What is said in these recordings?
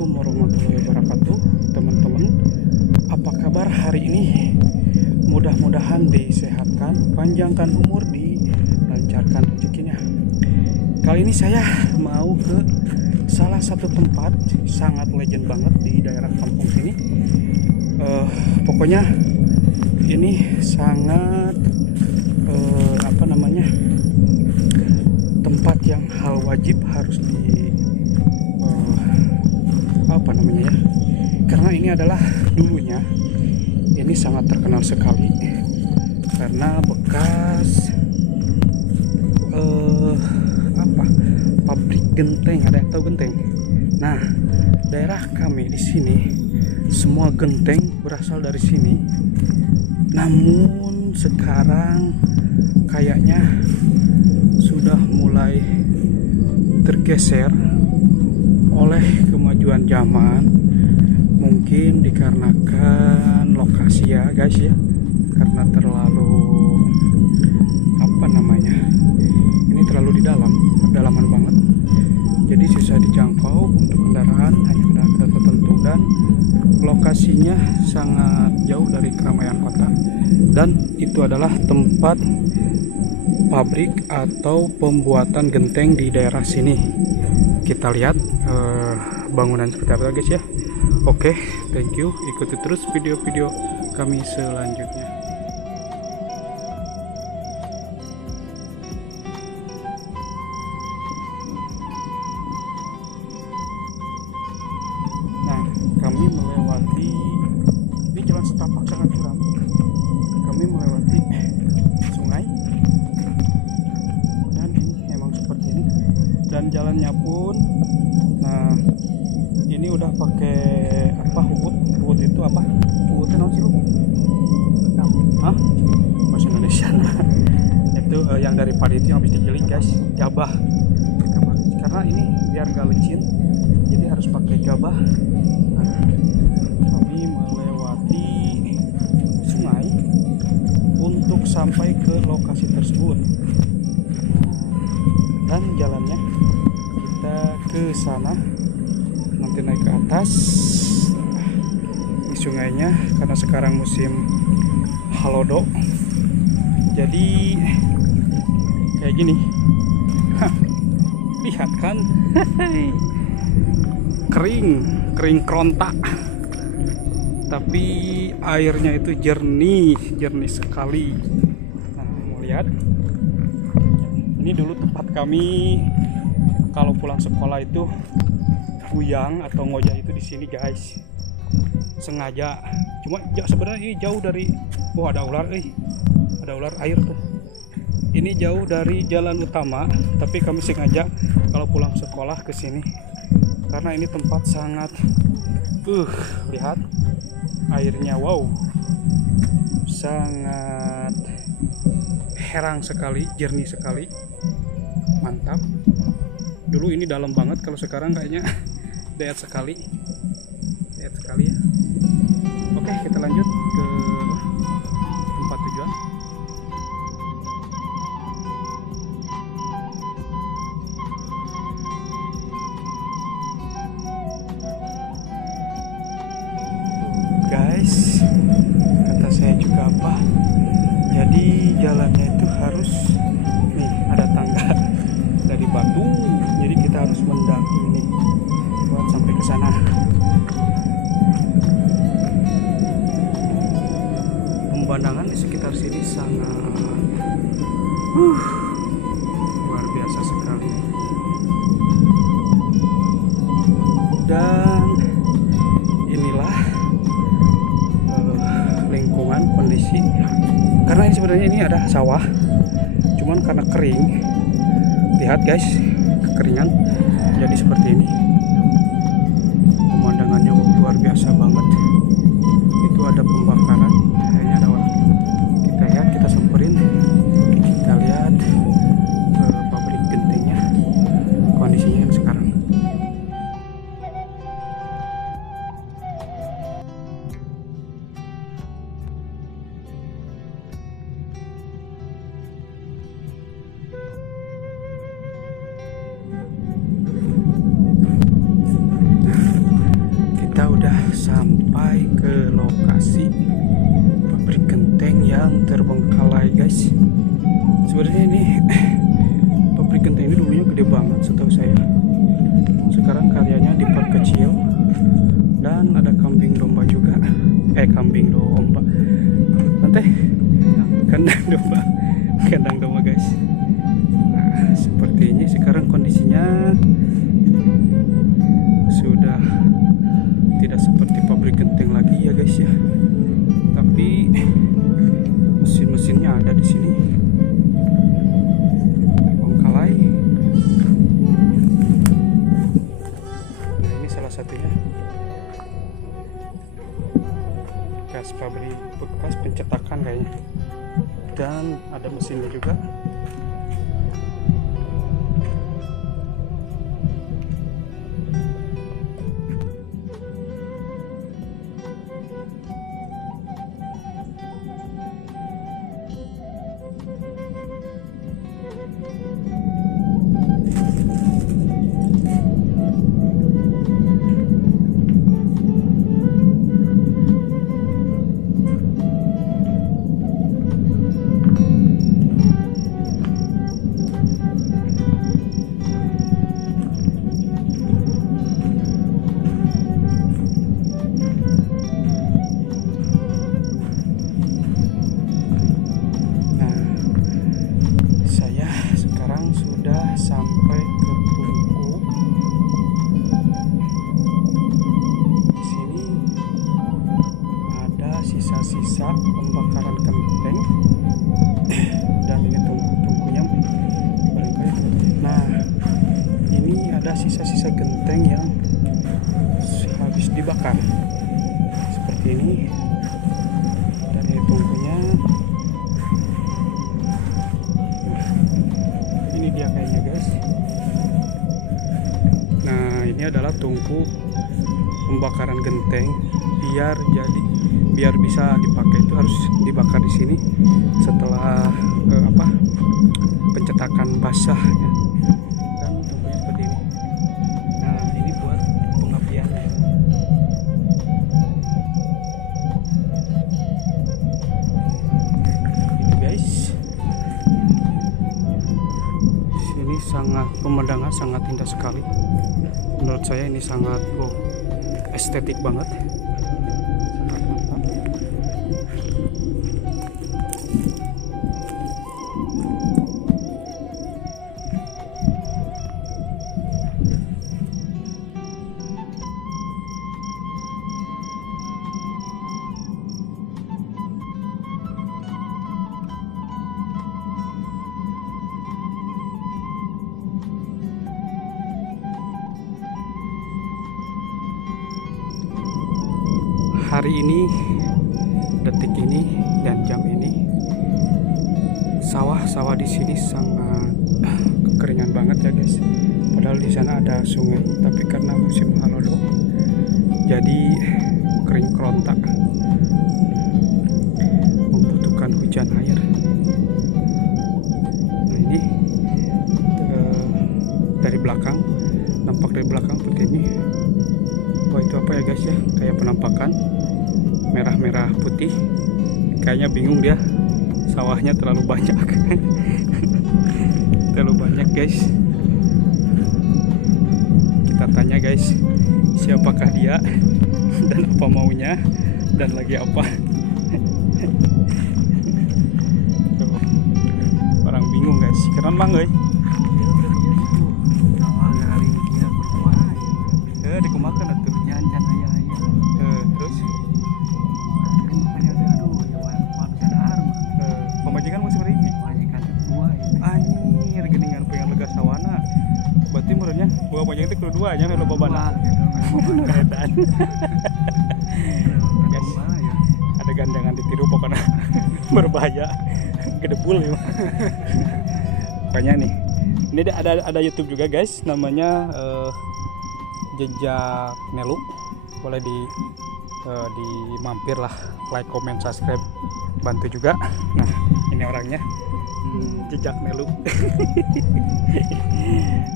Assalamualaikum warahmatullahi wabarakatuh. Teman-teman, apa kabar hari ini? Mudah-mudahan disehatkan, panjangkan umur, dilancarkan rezekinya. Kali ini saya mau ke salah satu tempat sangat legend banget di daerah kampung sini. Pokoknya ini sangat tempat yang hal wajib harus karena ini adalah dulunya ini sangat terkenal sekali karena bekas pabrik genteng. Ada yang tahu genteng? Nah, daerah kami di sini semua genteng berasal dari sini. Namun sekarang kayaknya sudah mulai tergeser oleh kemajuan zaman, mungkin dikarenakan lokasi ya guys ya, karena terlalu ini terlalu di dalam, pedalaman banget, jadi susah dijangkau untuk kendaraan, hanya kendaraan tertentu, dan lokasinya sangat jauh dari keramaian kota. Dan itu adalah tempat pabrik atau pembuatan genteng di daerah sini. Kita lihat bangunan seperti apa guys ya. Oke, thank you, ikuti terus video-video kami selanjutnya. Nah, kami melewati ini jalan setapak sangat curam. Kami melewati sungai, dan ini emang seperti ini, dan jalannya pun ini udah pakai uut itu apa? Uutnya naon sih lu? Hah? Bahasa Indonesia. Itu yang dari padi itu yang habis digiling guys, gabah. Karena ini biar gak licin, jadi harus pakai gabah. Nah, kami melewati sungai untuk sampai ke lokasi tersebut. Dan jalannya kita ke sana, nanti naik ke atas di sungainya, karena sekarang musim halodo, jadi kayak gini. Lihat kan, kering kerontak, tapi airnya itu jernih sekali. Nah, mau lihat, ini dulu tempat kami kalau pulang sekolah itu buyang atau ngojek itu di sini guys, sengaja. Cuma sebenarnya ini jauh dari, ada ular, ada ular air tuh. Ini jauh dari jalan utama, tapi kami sengaja kalau pulang sekolah ke sini karena ini tempat sangat lihat airnya, wow, sangat herang sekali, jernih sekali, mantap. Dulu ini dalam banget, kalau sekarang kayaknya dead sekali ya. Oke, kita lanjut ke tempat tujuan. Guys, kata saya juga apa, jadi jalannya itu harus nih, ada tangga dari batu, jadi kita harus mendaki ini buat sampai ke sana. Pemandangan di sekitar sini sangat luar biasa sekali, dan inilah lingkungan kondisi, karena ini sebenarnya ini ada sawah, cuman karena kering, lihat guys, kekeringan, jadi seperti ini. Pemandangannya luar biasa banget. Itu ada pembakaran, kayaknya ada orang. Kita lihat, kita samperin, kita lihat pabrik gentengnya, kondisinya yang sekarang. sampai ke lokasi pabrik genteng yang terbengkalai guys. Sebenarnya ini pabrik genteng ini dulunya gede banget setahu saya. Sekarang karyanya diperkecil dan ada kambing domba juga. Kambing domba. Nanti kandang domba guys. Nah, seperti ini sekarang kondisinya sudah tidak seperti pabrik genteng lagi ya guys ya. Tapi mesin-mesinnya ada di sini. Bengkalai. Nah, ini salah satunya. Bekas pabrik, bekas pencetakan kayaknya. Dan ada mesinnya juga. Sampai ke tungku. Di sini ada sisa-sisa pembakaran genteng dan ini tungku-tungkunya barangkali. Nah, ini ada sisa-sisa genteng yang habis dibakar seperti ini. Dan ini tungkunya. Ini dia kayaknya guys. Nah, ini adalah tungku pembakaran genteng. Biar bisa dipakai itu harus dibakar di sini setelah pencetakan basah ya. Dan tungkunya seperti ini. Nah, ini buat pengapiannya. Ini guys. Pemandangan sangat indah sekali. Menurut saya ini sangat estetik banget. Sangat mantap. Hari ini, detik ini, dan jam ini, sawah-sawah di sini sangat kekeringan banget ya guys. Padahal di sana ada sungai, tapi karena musim halodo, jadi kering kerontak, membutuhkan hujan air. Nah ini dari belakang, nampak dari belakang seperti ini. Wah, itu apa ya guys ya? Kayak penampakan merah-merah putih. Kayaknya bingung dia, sawahnya terlalu banyak. Terlalu banyak guys. Kita tanya guys, siapakah dia dan apa maunya dan lagi apa. Tuh, orang bingung guys. Keren banget. Dikumakan atuh jangan ayah. Terus pemajikan musim ringi. Pemajikan tua anjir geningan pengen lega sawana. Berarti menurutnya buah pemajikan itu keduanya melu babana. Edan. Guys, ada gandangan ditiru pokoknya berbahaya. Gedebul ya. Pokoknya nih. Ini ada YouTube juga guys, namanya Jejak Nelu. Boleh mampir lah, like, comment, subscribe, bantu juga. Nah ini orangnya, Jejak Nelu.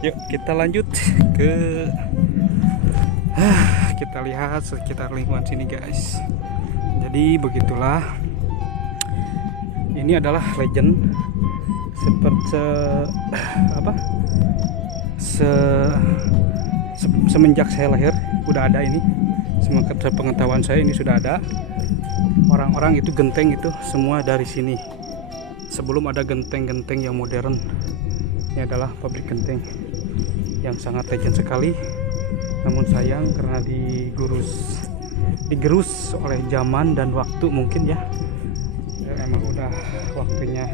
Yuk kita lanjut ke kita lihat sekitar lingkungan sini guys. Jadi begitulah, ini adalah legend seperti semenjak saya lahir udah ada ini. Sepengetahuan saya ini sudah ada. Orang-orang itu genteng itu semua dari sini. Sebelum ada genteng-genteng yang modern, ini adalah pabrik genteng yang sangat legend sekali. Namun sayang karena digerus oleh zaman dan waktu mungkin ya. Emang udah waktunya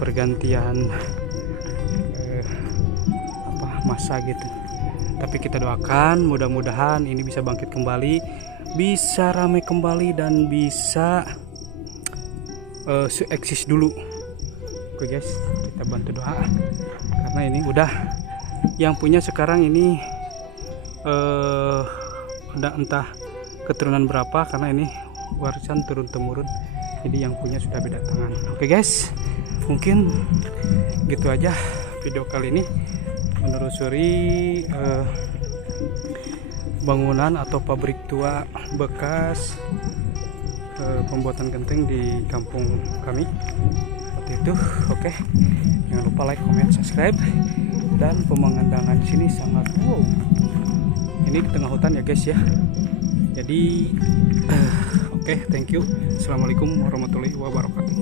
pergantian masa gitu. Tapi kita doakan mudah-mudahan ini bisa bangkit kembali, bisa ramai kembali, dan bisa eksis dulu. Oke guys, kita bantu doa karena ini udah yang punya sekarang ini udah entah keturunan berapa, karena ini warisan turun temurun, jadi yang punya sudah beda tangan. Oke guys, mungkin gitu aja video kali ini menelusuri bangunan atau pabrik tua bekas pembuatan genteng di kampung kami seperti itu. Oke, jangan lupa like, comment, subscribe, dan pemandangan di sini sangat wow. Ini di tengah hutan ya guys ya. Jadi oke, thank you. Assalamualaikum warahmatullahi wabarakatuh.